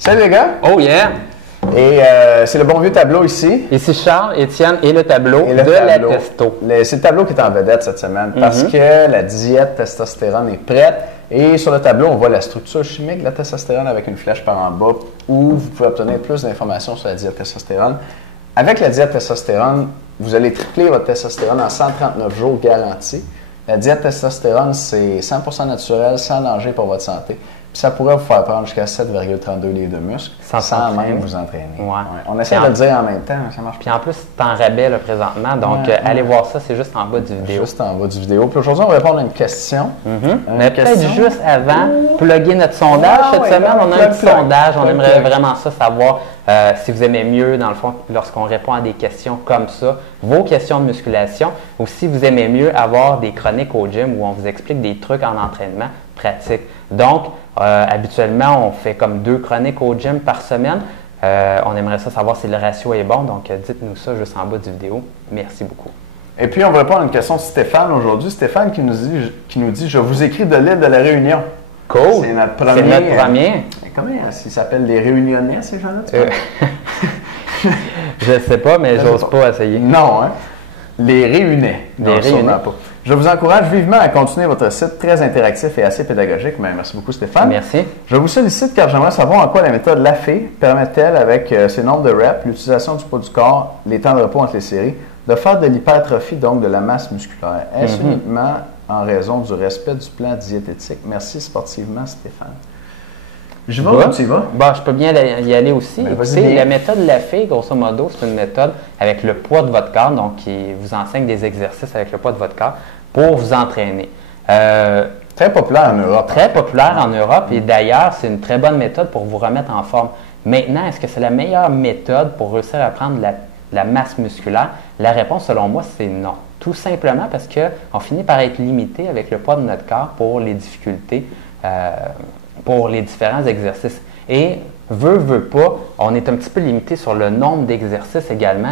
Salut les gars! Oh yeah! Et c'est le bon vieux tableau ici. Ici Charles, Étienne et le tableau de la testo. C'est le tableau qui est en vedette cette semaine parce que la diète testostérone est prête. Et sur le tableau, on voit la structure chimique de la testostérone avec une flèche par en bas où vous pouvez obtenir plus d'informations sur la diète testostérone. Avec la diète testostérone, vous allez tripler votre testostérone en 139 jours garantis. La diète testostérone, c'est 100% naturel, sans danger pour votre santé. Puis ça pourrait vous faire prendre jusqu'à 7,32 livres de muscle sans même vous entraîner. Ouais. Ouais. On essaie de le dire en même temps, ça marche. Puis en plus, c'est en rabais là, présentement, donc allez voir ça, c'est juste en bas du vidéo. Juste en bas du vidéo. Puis aujourd'hui, on va répondre à une question. Mais peut-être juste avant, plugger notre sondage cette semaine. On a un petit sondage, on aimerait vraiment ça, savoir si vous aimez mieux, dans le fond, lorsqu'on répond à des questions comme ça, vos questions de musculation, ou si vous aimez mieux avoir des chroniques au gym où on vous explique des trucs en entraînement pratique. Donc, habituellement, on fait comme 2 chroniques au gym par semaine. On aimerait ça savoir si le ratio est bon, donc dites-nous ça juste en bas du vidéo. Merci beaucoup. Et puis, on va répondre à une question de Stéphane aujourd'hui. Stéphane qui nous dit « Je vous écris de l'île de la Réunion ». Cool! C'est notre premier. C'est notre premier. Comment ils s'appellent les Réunionnais, ces gens-là? Je ne sais pas, mais j'ose pas essayer. Non, hein? Les Réunionnais. Les Réunionnais. Je vous encourage vivement à continuer votre site très interactif et assez pédagogique. Mais merci beaucoup, Stéphane. Merci. Je vous sollicite car j'aimerais savoir en quoi la méthode LAFE permet-elle, avec ses nombres de reps, l'utilisation du poids du corps, les temps de repos entre les séries, de faire de l'hypertrophie, donc de la masse musculaire. Est-ce uniquement en raison du respect du plan diététique? Merci sportivement, Stéphane. Je vais où tu y vas? Bon, je peux bien y aller aussi. La méthode LAFE, grosso modo, c'est une méthode avec le poids de votre corps, donc qui vous enseigne des exercices avec le poids de votre corps pour vous entraîner. Très populaire en Europe. Très populaire en Europe et d'ailleurs, c'est une très bonne méthode pour vous remettre en forme. Maintenant, est-ce que c'est la meilleure méthode pour réussir à prendre la masse musculaire? La réponse, selon moi, c'est non. Tout simplement parce qu'on finit par être limité avec le poids de notre corps pour les difficultés, pour les différents exercices. Et, veut pas, on est un petit peu limité sur le nombre d'exercices également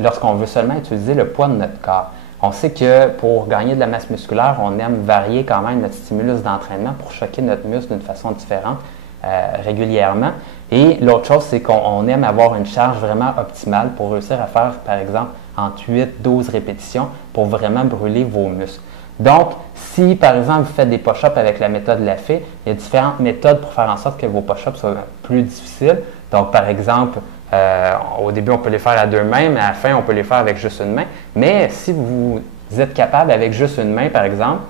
lorsqu'on veut seulement utiliser le poids de notre corps. On sait que pour gagner de la masse musculaire, on aime varier quand même notre stimulus d'entraînement pour choquer notre muscle d'une façon différente régulièrement. Et l'autre chose, c'est qu'on aime avoir une charge vraiment optimale pour réussir à faire, par exemple, entre 8-12 répétitions pour vraiment brûler vos muscles. Donc, si par exemple vous faites des push-ups avec la méthode LAFE, il y a différentes méthodes pour faire en sorte que vos push-ups soient plus difficiles. Donc, par exemple, au début, on peut les faire à 2 mains, mais à la fin, on peut les faire avec juste une main. Mais si vous êtes capable avec juste une main, par exemple,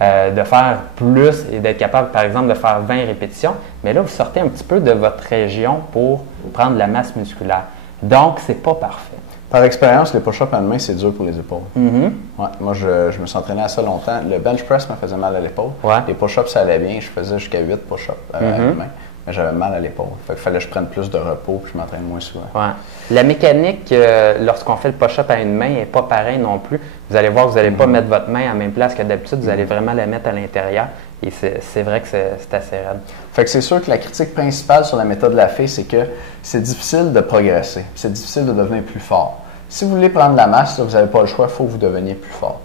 de faire plus et d'être capable, par exemple, de faire 20 répétitions, mais là, vous sortez un petit peu de votre région pour prendre la masse musculaire. Donc, c'est pas parfait. Par expérience, les push-ups à une main, c'est dur pour les épaules. Ouais, moi, je me suis entrainé à ça longtemps. Le bench press me faisait mal à l'épaule. Les push-ups, ça allait bien. Je faisais jusqu'à 8 push-ups à une main. Mais j'avais mal à l'épaule. Fait qu'il fallait que je prenne plus de repos puis je m'entraîne moins souvent. Ouais. La mécanique, lorsqu'on fait le push-up à une main, n'est pas pareille non plus. Vous allez voir, vous n'allez pas mettre votre main à la même place que d'habitude. Vous allez vraiment la mettre à l'intérieur. Et c'est vrai que c'est assez raide. Fait que c'est sûr que la critique principale sur la méthode LAFE, c'est que c'est difficile de progresser. C'est difficile de devenir plus fort. Si vous voulez prendre de la masse, là, vous n'avez pas le choix, il faut que vous deveniez plus fort.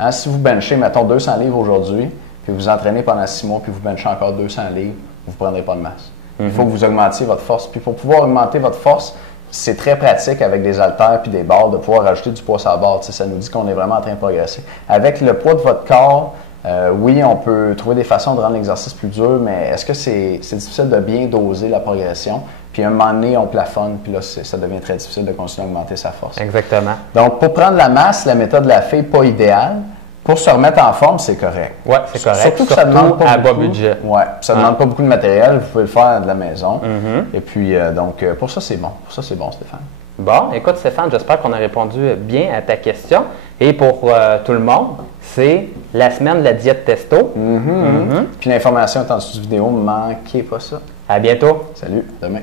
Hein, si vous benchez, mettons, 200 livres aujourd'hui, puis vous entraînez pendant 6 mois, puis vous benchez encore 200 livres, vous ne prendrez pas de masse. Il faut que vous augmentiez votre force. Puis pour pouvoir augmenter votre force, c'est très pratique avec des haltères puis des barres de pouvoir rajouter du poids sur la barre. Ça nous dit qu'on est vraiment en train de progresser. Avec le poids de votre corps, oui, on peut trouver des façons de rendre l'exercice plus dur, mais est-ce que c'est difficile de bien doser la progression? Puis à un moment donné, on plafonne, puis là, ça devient très difficile de continuer à augmenter sa force. Exactement. Donc, pour prendre la masse, la méthode LAFE n'est pas idéale. Pour se remettre en forme, c'est correct. Oui, c'est correct. Surtout que ça demande pas à bas beaucoup. budget. Ouais, ça ne demande pas beaucoup de matériel. Vous pouvez le faire de la maison. Et puis, donc, pour ça, c'est bon. Pour ça, c'est bon, Stéphane. Bon, écoute, Stéphane, j'espère qu'on a répondu bien à ta question. Et pour tout le monde, c'est la semaine de la diète testo. Puis l'information est en dessous de vidéo. Ne manquez pas ça. À bientôt. Salut, à demain.